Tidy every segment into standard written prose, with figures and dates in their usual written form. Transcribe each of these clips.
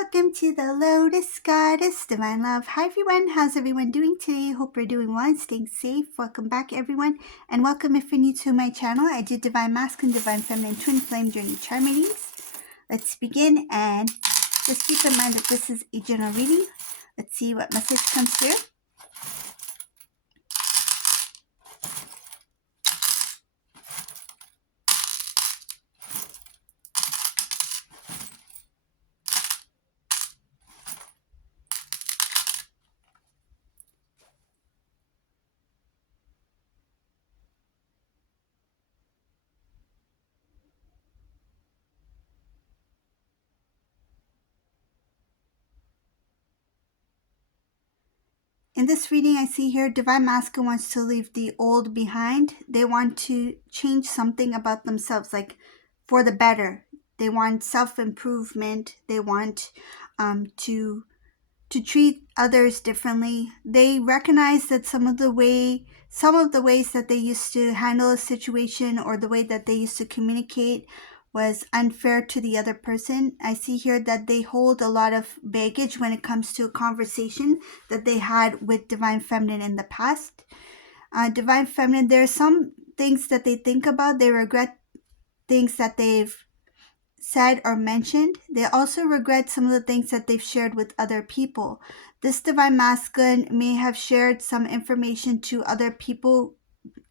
Welcome to the Lotus Goddess, Divine Love. Hi everyone, how's everyone doing today? Hope you're doing well and staying safe. Welcome back everyone, and welcome if you're new to my channel. I do Divine Masculine, Divine Feminine, Twin Flame Journey Chart readings. Let's begin, and just keep in mind that this is a general reading. Let's see what message comes through. In this reading, I see here Divine Masculine wants to leave the old behind. They want to change something about themselves, like for the better. They want self-improvement. They want to treat others differently. They recognize that some of the ways that they used to handle a situation or the way that they used to communicate was unfair to the other person. I see here that they hold a lot of baggage when it comes to a conversation that they had with Divine Feminine in the past. Divine Feminine, there are some things that they think about. They regret things that they've said or mentioned. They also regret some of the things that they've shared with other people. This Divine Masculine may have shared some information to other people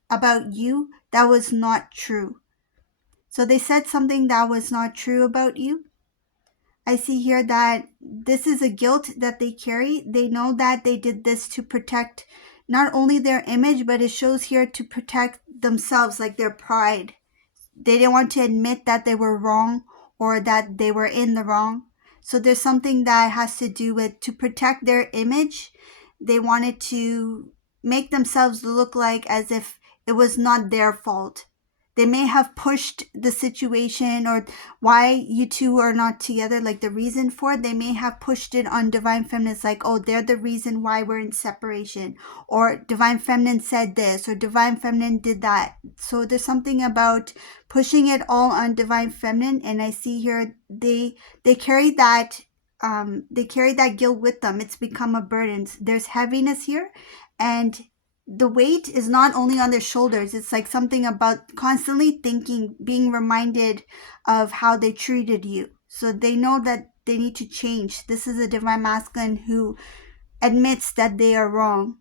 about you that was not true. So they said something that was not true about you. I see here that this is a guilt that they carry. They know that they did this to protect not only their image, but it shows here to protect themselves, like their pride. They didn't want to admit that they were wrong or that they were in the wrong. So there's something that has to do with to protect their image. They wanted to make themselves look like as if it was not their fault. They may have pushed the situation or why you two are not together, like the reason for it. They may have pushed it on Divine Feminine. It's like, oh, they're the reason why we're in separation. Or Divine Feminine said this, or Divine Feminine did that. So there's something about pushing it all on Divine Feminine. And I see here they carry that guilt with them. It's become a burden. There's heaviness here, and the weight is not only on their shoulders. It's like something about constantly thinking, being reminded of how they treated you. So they know that they need to change. This is a Divine Masculine who admits that they are wrong.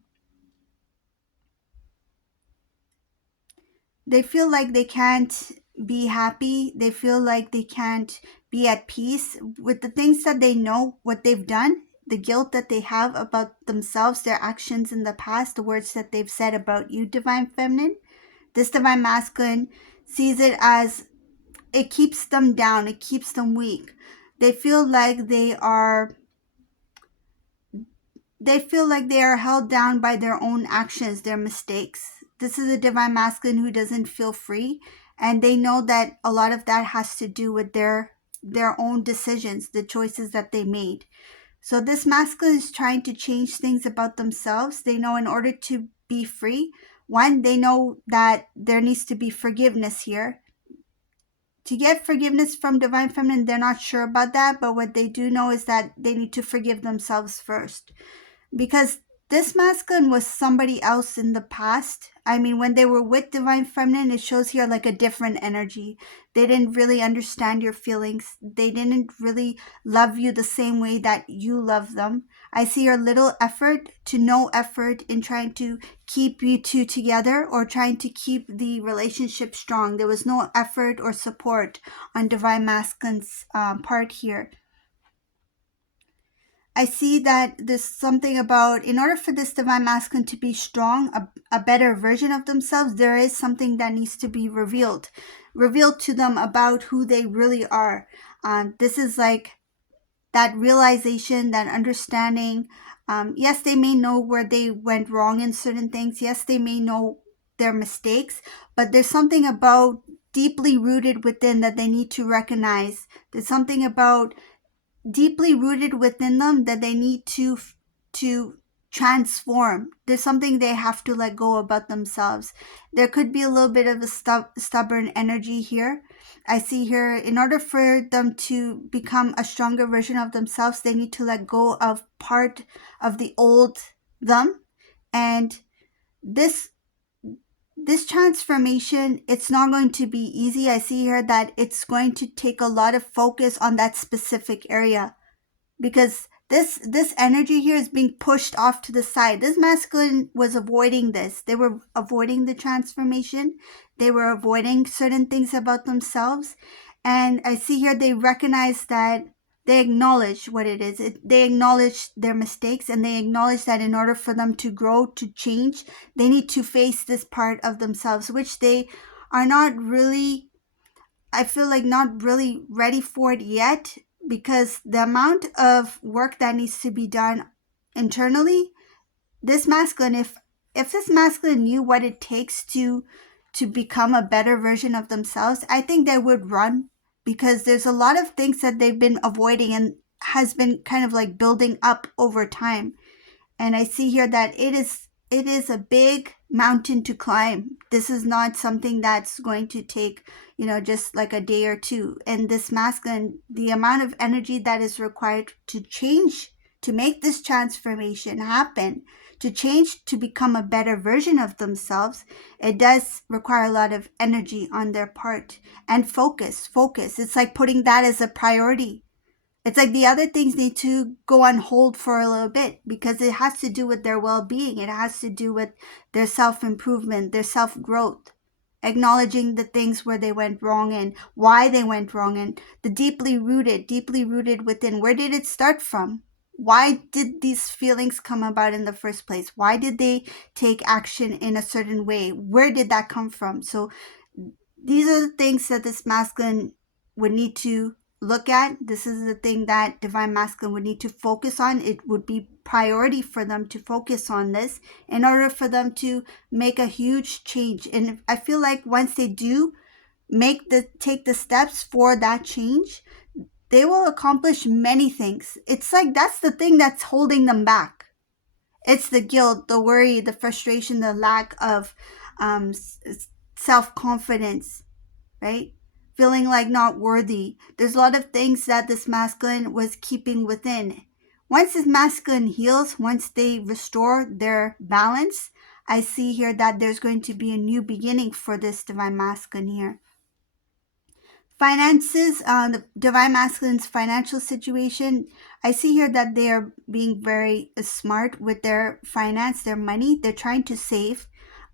They feel like they can't be happy. They feel like they can't be at peace with the things that they know, what they've done, the guilt that they have about themselves, their actions in the past, the words that they've said about you, Divine Feminine. This Divine Masculine sees it as it keeps them down. It keeps them weak. They feel like they are held down by their own actions, their mistakes. This is a Divine Masculine who doesn't feel free, and they know that a lot of that has to do with their own decisions, the choices that they made. So this masculine is trying to change things about themselves. They know in order to be free, one, they know that there needs to be forgiveness here. To get forgiveness from Divine Feminine, they're not sure about that, but what they do know is that they need to forgive themselves first. Because this masculine was somebody else in the past. I mean, when they were with Divine Feminine, it shows here like a different energy. They didn't really understand your feelings. They didn't really love you the same way that you love them. I see your little effort to no effort in trying to keep you two together or trying to keep the relationship strong. There was no effort or support on Divine Masculine's part here. I see that there's something about, in order for this Divine Masculine to be strong, a better version of themselves, there is something that needs to be revealed to them about who they really are. This is like that realization, that understanding. Yes, they may know where they went wrong in certain things. Yes, they may know their mistakes, but there's something about deeply rooted within that they need to recognize. There's something about deeply rooted within them that they need to transform. There's something they have to let go about themselves. There could be a little bit of a stubborn energy here. I see here, in order for them to become a stronger version of themselves, they need to let go of part of the old them. And this this transformation, it's not going to be easy. I see here that it's going to take a lot of focus on that specific area, because this energy here is being pushed off to the side. This masculine was avoiding this. They were avoiding the transformation. They were avoiding certain things about themselves. And I see here they recognize that, they acknowledge what it is. They acknowledge their mistakes, and they acknowledge that in order for them to grow, to change, they need to face this part of themselves, which they are not really, I feel like, not really ready for it yet, because the amount of work that needs to be done internally, this masculine, if this masculine knew what it takes to become a better version of themselves, I think they would run, because there's a lot of things that they've been avoiding and has been kind of like building up over time. And I see here that it is a big mountain to climb. This is not something that's going to take, just like a day or two. And this masculine, the amount of energy that is required to change, to make this transformation happen, to change, to become a better version of themselves, it does require a lot of energy on their part. And focus. It's like putting that as a priority. It's like the other things need to go on hold for a little bit, because it has to do with their well-being. It has to do with their self-improvement, their self-growth, acknowledging the things where they went wrong and why they went wrong, and the deeply rooted within. Where did it start from? Why did these feelings come about in the first place? Why did they take action in a certain way? Where did that come from? So these are the things that this masculine would need to look at. This is the thing that divine masculine would need to focus on. It would be priority for them to focus on this in order for them to make a huge change. And I feel like once they do take the steps for that change, they will accomplish many things. It's like that's the thing that's holding them back. It's the guilt, the worry, the frustration, the lack of self-confidence, right? Feeling like not worthy. There's a lot of things that this masculine was keeping within. Once this masculine heals, once they restore their balance, I see here that there's going to be a new beginning for this divine masculine here. Finances, the divine masculine's financial situation, I see here that they are being very smart with their finance, their money. They're trying to save.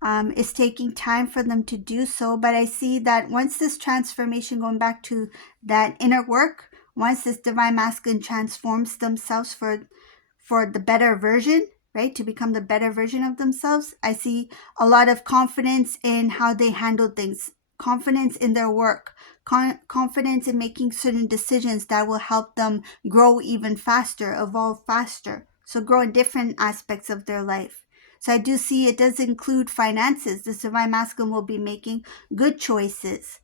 It's taking time for them to do so, but I see that once this transformation, going back to that inner work, once this divine masculine transforms themselves for the better version, right, to become the better version of themselves, I see a lot of confidence in how they handle things, confidence in their work, confidence in making certain decisions that will help them grow even faster, evolve faster, so grow in different aspects of their life. So I do see it does include finances. This divine masculine will be making good choices,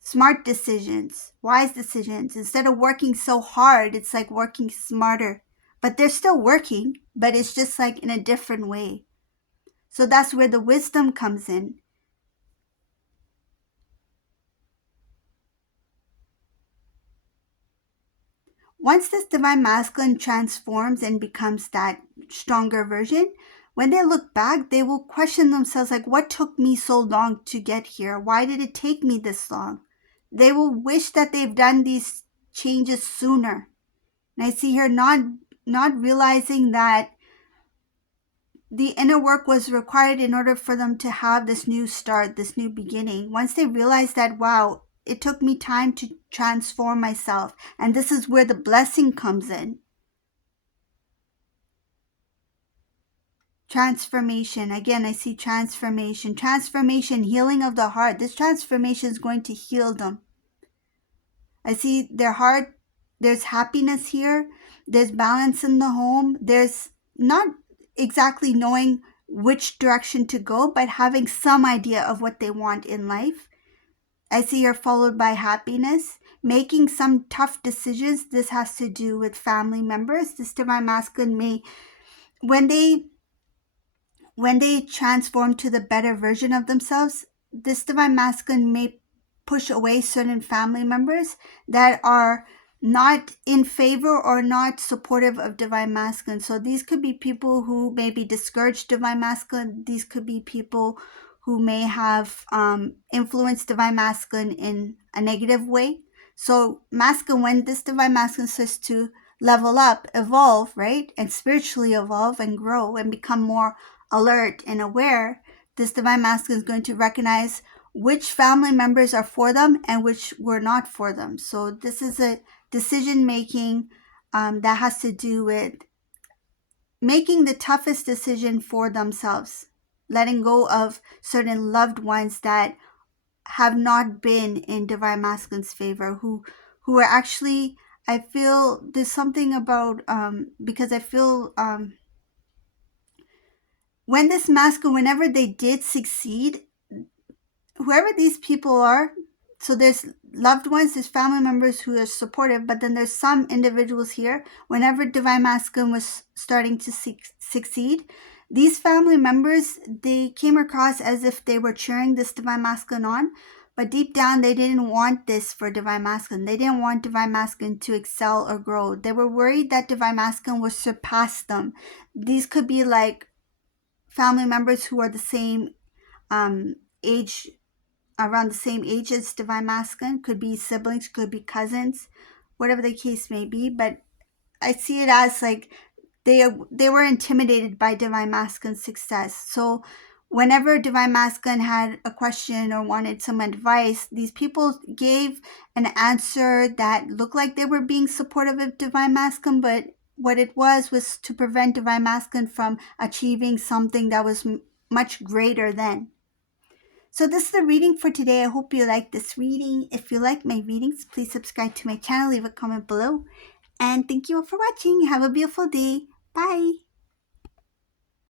smart decisions, wise decisions. Instead of working so hard, it's like working smarter. But they're still working, but it's just like in a different way. So that's where the wisdom comes in. Once this divine masculine transforms and becomes that stronger version, when they look back, they will question themselves, like, what took me so long to get here? Why did it take me this long? They will wish that they've done these changes sooner. And I see here not realizing that the inner work was required in order for them to have this new start, this new beginning. Once they realize that, wow, it took me time to transform myself, and this is where the blessing comes in. Transformation. Again, I see transformation, healing of the heart. This transformation is going to heal them. I see their heart, there's happiness here, there's balance in the home, there's not exactly knowing which direction to go, but having some idea of what they want in life. I see here followed by happiness, making some tough decisions. This has to do with family members. This divine masculine may, when they transform to the better version of themselves, this divine masculine may push away certain family members that are not in favor or not supportive of divine masculine. So these could be people who maybe discourage divine masculine. These could be people who may have influenced divine masculine in a negative way. So masculine, when this divine masculine says to level up, evolve, right, and spiritually evolve and grow and become more alert and aware, this divine masculine is going to recognize which family members are for them and which were not for them. So this is a decision making that has to do with making the toughest decision for themselves, letting go of certain loved ones that have not been in divine masculine's favor, who are actually, I feel there's something about because I feel when this masculine, whenever they did succeed, whoever these people are, so there's loved ones, there's family members who are supportive, but then there's some individuals here, whenever divine masculine was starting to succeed, these family members, they came across as if they were cheering this divine masculine on, but deep down they didn't want this for divine masculine. They didn't want divine masculine to excel or grow. They were worried that divine masculine would surpass them. These could be like family members who are the same age, around the same age as divine masculine, could be siblings, could be cousins, whatever the case may be. But I see it as like they were intimidated by divine masculine's success. So whenever divine masculine had a question or wanted some advice, these people gave an answer that looked like they were being supportive of divine masculine, but what it was to prevent divine masculine from achieving something that was much greater than. So this is the reading for today. I hope you like this reading. If you like my readings, please subscribe to my channel, leave a comment below. And thank you all for watching. Have a beautiful day. Bye.